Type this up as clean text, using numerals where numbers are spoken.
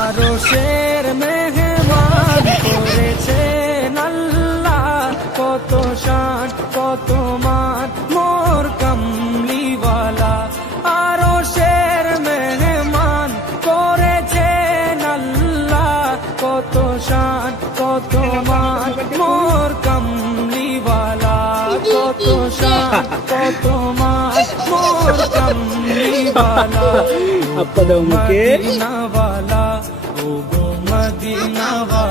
আরশের মেহমান করেছেন আল্লাহ, কত শান কত মান মোর কামলিওয়ালা। আরশের মেহমান করেছেন আল্লাহ, কত শান কত মান মোর কামলিওয়ালা, কত শান কত মান মোর কামলিওয়ালা। আপা দাও মুখে মদিনাওয়ালা ও গো মদিনাওয়ালা।